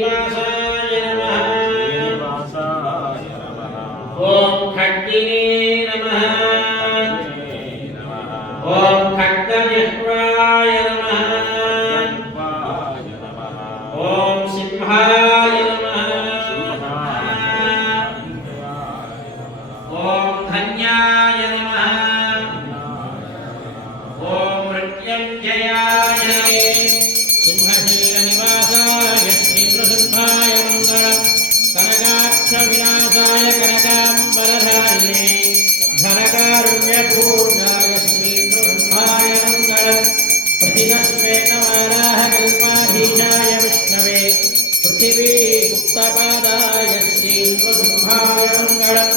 श्रीनिवासाय नमः ओम खड्गिने नमः ओम खड्गजिह्वाय नमः ओम सिंहाय नमः ओम धन्याय नमः ओम मृत्युंजयाय सिंहशीलनिवासाय श्रीनृसिंहाय मङ्गलम् कनकाक्षविनाशाय कनकाम्बरधारिणे धनकारुण्यपूर्णाय श्रीनृसिंहाय मङ्गलम् प्रतिदश्वेतवाराहकल्पाधीशाय विष्णवे पृथिवीगुप्तपादाय श्रीनृसिंहाय मङ्गलम्